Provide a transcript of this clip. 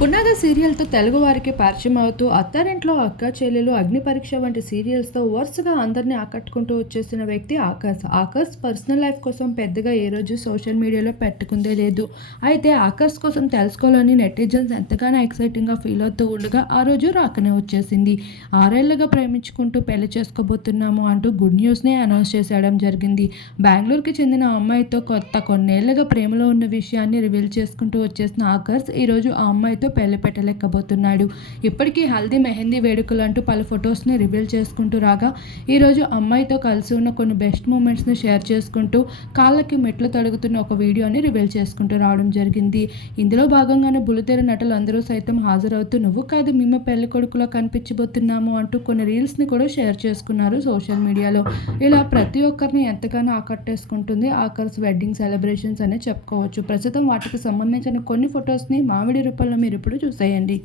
పునాద సీరియల్తో తెలుగు వారికి పరిచయం అవుతూ అత్తారింట్లో అక్క చెల్లెలు అగ్ని పరీక్ష వంటి సీరియల్స్తో వరుసగా అందరినీ ఆకట్టుకుంటూ వచ్చేసిన వ్యక్తి ఆకాశ్. ఆకాశ్ పర్సనల్ లైఫ్ కోసం పెద్దగా ఏ రోజు సోషల్ మీడియాలో పెట్టుకుందే లేదు. అయితే ఆకాశ్ కోసం తెలుసుకోవాలని నెటిజన్స్ ఎంతగానో ఎక్సైటింగ్గా ఫీల్ అవుతూ ఉండగా ఆ రోజు రాకనే వచ్చేసింది. ఆరేళ్ళుగా ప్రేమించుకుంటూ పెళ్ళి చేసుకోబోతున్నాము అంటూ గుడ్ న్యూస్ని అనౌన్స్ చేసేయడం జరిగింది. బెంగళూరుకి చెందిన అమ్మాయితో కొత్త కొన్నేళ్ళుగా ప్రేమలో ఉన్న విషయాన్ని రివీల్ చేసుకుంటూ వచ్చేసిన ఆకాశ్ ఈరోజు ఆ అమ్మాయితో పెళ్ళి పెట్టలేకపోతున్నాడు. ఇప్పటికీ హల్దీ మెహందీ వేడుకలు అంటూ పలు ఫొటోస్ని రివీల్ చేసుకుంటూ రాగా ఈరోజు అమ్మాయితో కలిసి ఉన్న కొన్ని బెస్ట్ మూమెంట్స్ని షేర్ చేసుకుంటూ కాళ్ళకి మెట్లు తడుగుతున్న ఒక వీడియోని రివీల్ చేసుకుంటూ రావడం జరిగింది. ఇందులో భాగంగానే బుల్లితెర నటులు అందరూ సైతం హాజరవుతూ నువ్వు కాదు మేము పెళ్ళి కొడుకులో కనిపించబోతున్నాము అంటూ కొన్ని రీల్స్ని కూడా షేర్ చేసుకున్నారు సోషల్ మీడియాలో. ఇలా ప్రతి ఒక్కరిని ఎంతగానో ఆకట్టేసుకుంటుంది ఆకర్స్ వెడ్డింగ్ సెలబ్రేషన్స్ అనే చెప్పుకోవచ్చు. ప్రస్తుతం వాటికి సంబంధించిన కొన్ని ఫొటోస్ని మామిడి రూపంలో మీరు ఇప్పుడు చూసేయండి.